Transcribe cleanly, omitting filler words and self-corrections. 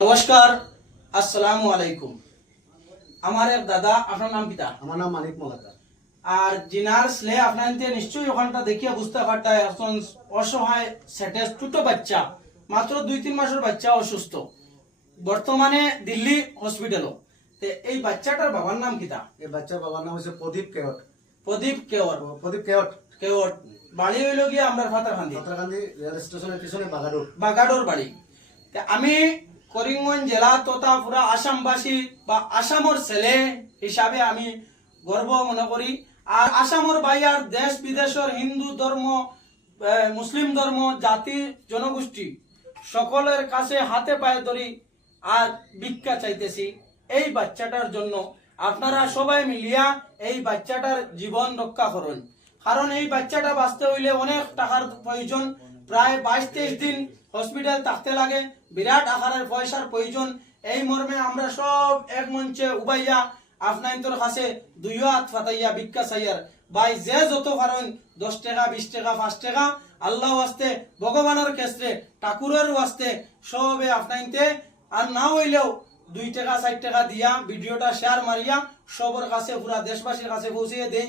নমস্কার, আসসালামু আলাইকুম। আমার এক দাদা, আপনার নাম কিতা? আমার নাম মানিক মলাকার। আর জিনার স্লে আপনার নিশ্চয়ই ওখানটা দেখিয়া বুঝতে পারতায় এখন অসহায় সেটেস ছোট বাচ্চা, মাত্র 2-3 মাসের বাচ্চা অসুস্থ, বর্তমানে দিল্লি হসপিটালও। এই বাচ্চাটার বাবার নাম কিতা? এই বাচ্চার বাবার নাম হচ্ছে প্রদীপ কেওট। প্রদীপ কেওর। প্রদীপ কেওট। কেওর বাড়ি হইল গিয়ে আমরা ফাতারকান্দি রেল স্টেশনের পিছনে বাগাডোর। বাগাডোর বাড়ি। আমি করিমগঞ্জ জেলা তথা পুরা আসামবাসী বা আসামর ছেলে হিসাবে আমি গর্ব মনে করি। আর আসামর বাইয়ার দেশ বিদেশের হিন্দু ধর্ম, মুসলিম ধর্ম, জাতি জনগোষ্ঠী সকলের কাছে হাতে পায়ে ধরি আর ভিক্ষা চাইতেছি এই বাচ্চাটার জন্য। আপনারা সবাই মিলিয়া এই বাচ্চাটার জীবন রক্ষা করুন, কারণ এই বাচ্চাটা বাঁচতে হইলে অনেক টাকার প্রয়োজন। প্রায় 22-23 দিন হসপিটাল থাকতে লাগে, বিরাট আকারের পয়সার প্রয়োজন। এই মর্মে আমরা সব এক মঞ্চে উবাইয়া আপনার কাছে 2 হাত ফাতাইয়া ভিক্ষা চাইয়ার ভাই, যে যত পারেন 10 টাকা, 20 টাকা, 5 টাকা, আল্লাহ ওয়াস্তে, ভগবানের ক্ষেত্রে, ঠাকুরের ওয়াস্তে সবে আপনাইতে, আর না হইলেও 2 টাকা 4 টাকা দিয়া ভিডিওটা শেয়ার মারিয়া সবার কাছে, পুরা দেশবাসীর কাছে পৌঁছিয়ে দেন।